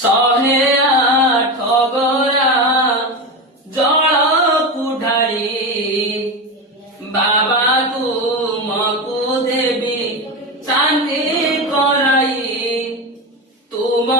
ଶହେ ଆଠ ଗରା ଜଳକୁ ଢାଳି ବାବା ତୁମକୁ ଦେବି ଶାନ୍ତି କରାଇ ତୁମ